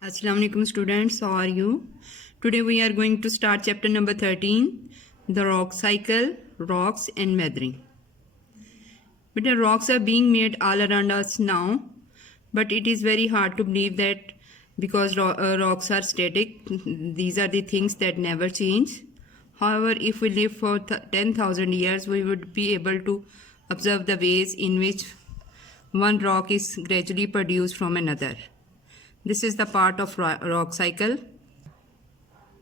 Assalamu alaikum students, how are you? Today we are going to start chapter number 13, the rock cycle, rocks and weathering. But the rocks are being made all around us now, but it is very hard to believe that because rocks are static, these are the things that never change. However, if we live for 10,000 years, we would be able to observe the ways in which one rock is gradually produced from another. This is the part of rock cycle.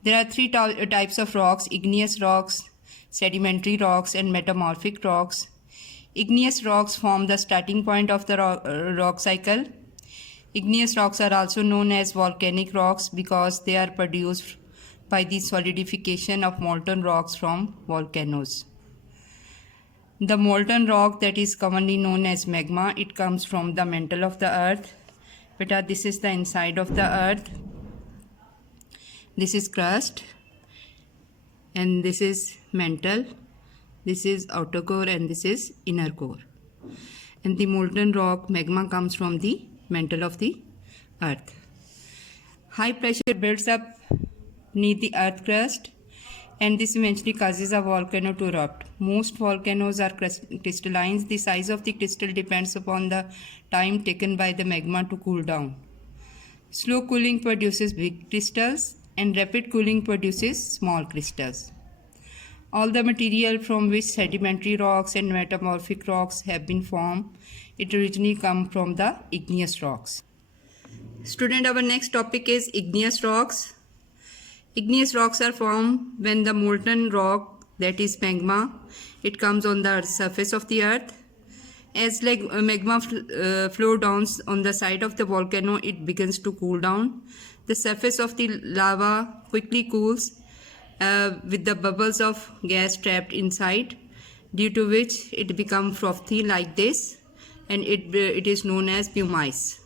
There are three types of rocks: igneous rocks, sedimentary rocks, and metamorphic rocks. Igneous rocks form the starting point of the rock cycle. Igneous rocks are also known as volcanic rocks because they are produced by the solidification of molten rocks from volcanoes. The molten rock that is commonly known as magma, it comes from the mantle of the earth. Beta, this is the inside of the earth. This is crust, and this is mantle. This is outer core, and this is inner core. And the molten rock magma comes from the mantle of the earth. High pressure builds up beneath the earth crust, and this eventually causes a volcano to erupt. Most volcanoes are crystalline. The size of the crystal depends upon the time taken by the magma to cool down. Slow cooling produces big crystals, and rapid cooling produces small crystals. All the material from which sedimentary rocks and metamorphic rocks have been formed, it originally come from the igneous rocks. Student, our next topic is igneous rocks. Igneous rocks are formed when the molten rock, that is magma, it comes on the surface of the earth. As magma flow down on the side of the volcano, it begins to cool down. The surface of the lava quickly cools with the bubbles of gas trapped inside, due to which it becomes frothy like this, and it is known as pumice.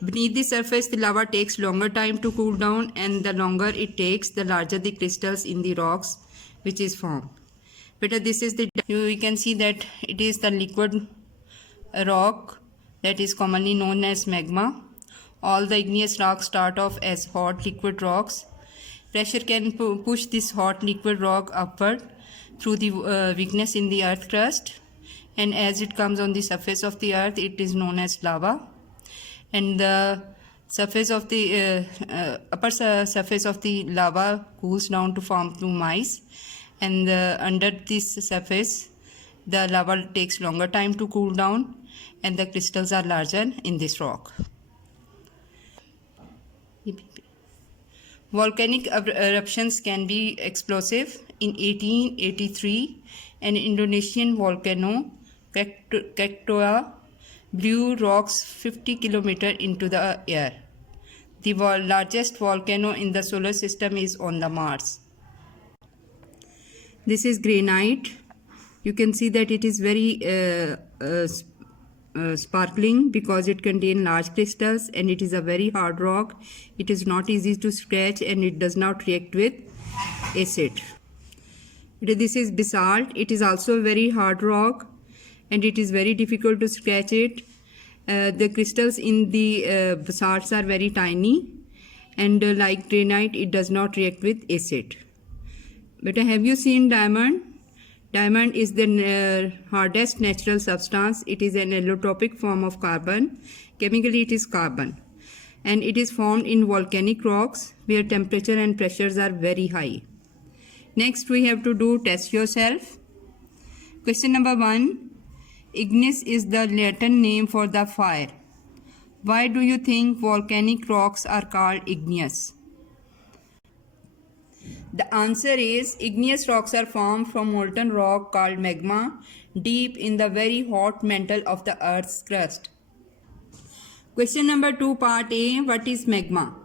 Beneath the surface, the lava takes longer time to cool down, and the longer it takes, the larger the crystals in the rocks which is formed. But this is you can see that it is the liquid rock that is commonly known as magma. All the igneous rocks start off as hot liquid rocks. Pressure can push this hot liquid rock upward through the weakness in the earth crust, and as it comes on the surface of the earth, it is known as lava. And the surface of the upper surface of the lava cools down to form pumice, and under this surface the lava takes longer time to cool down, and the crystals are larger in this rock. Volcanic eruptions can be explosive. In 1883, an Indonesian volcano, Krakatoa, blew rocks 50 kilometers into the air. The largest volcano in the solar system is on the Mars. This is granite. You can see that it is very sparkling because it contains large crystals, and it is a very hard rock. It is not easy to scratch, and it does not react with acid. This is basalt. It is also a very hard rock, and it is very difficult to scratch it. The crystals in the basalts are very tiny, and like granite, it does not react with acid. But have you seen diamond? Diamond is the hardest natural substance. It is an allotropic form of carbon. Chemically, it is carbon, and it is formed in volcanic rocks where temperature and pressures are very high. Next, we have to do test yourself. Question number 1. Ignis is the Latin name for the fire. Why do you think volcanic rocks are called igneous? The answer is igneous rocks are formed from molten rock called magma deep in the very hot mantle of the earth's crust. Question number 2, part A. What is magma?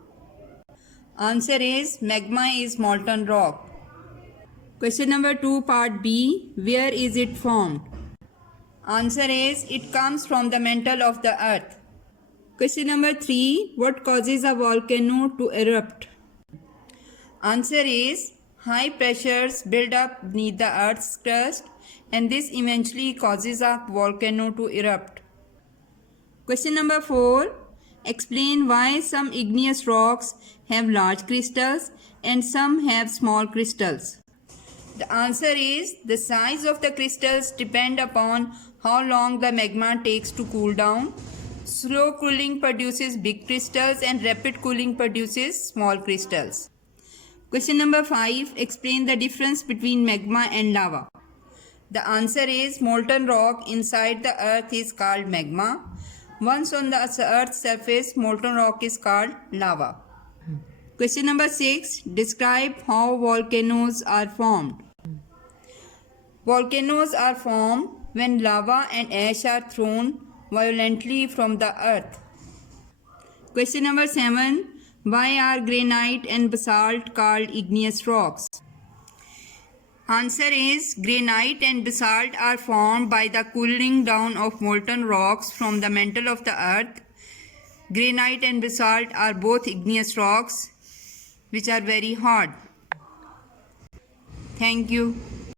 Answer is magma is molten rock. Question number 2, part B. Where is it formed? Answer is it comes from the mantle of the earth. Question number 3. What causes a volcano to erupt? Answer is high pressures build up beneath the earth's crust, and this eventually causes a volcano to erupt. Question number 4. Explain why some igneous rocks have large crystals and some have small crystals. The answer is the size of the crystals depend upon how long the magma takes to cool down. Slow cooling produces big crystals and rapid cooling produces small crystals. Question number 5. Explain the difference between magma and lava. The answer is molten rock inside the earth is called magma. Once on the earth's surface, molten rock is called lava. Question number 6. Describe how volcanoes are formed. Volcanoes are formed when lava and ash are thrown violently from the earth. Question number 7. Why are granite and basalt called igneous rocks? Answer is granite and basalt are formed by the cooling down of molten rocks from the mantle of the earth. Granite and basalt are both igneous rocks which are very hard. Thank you.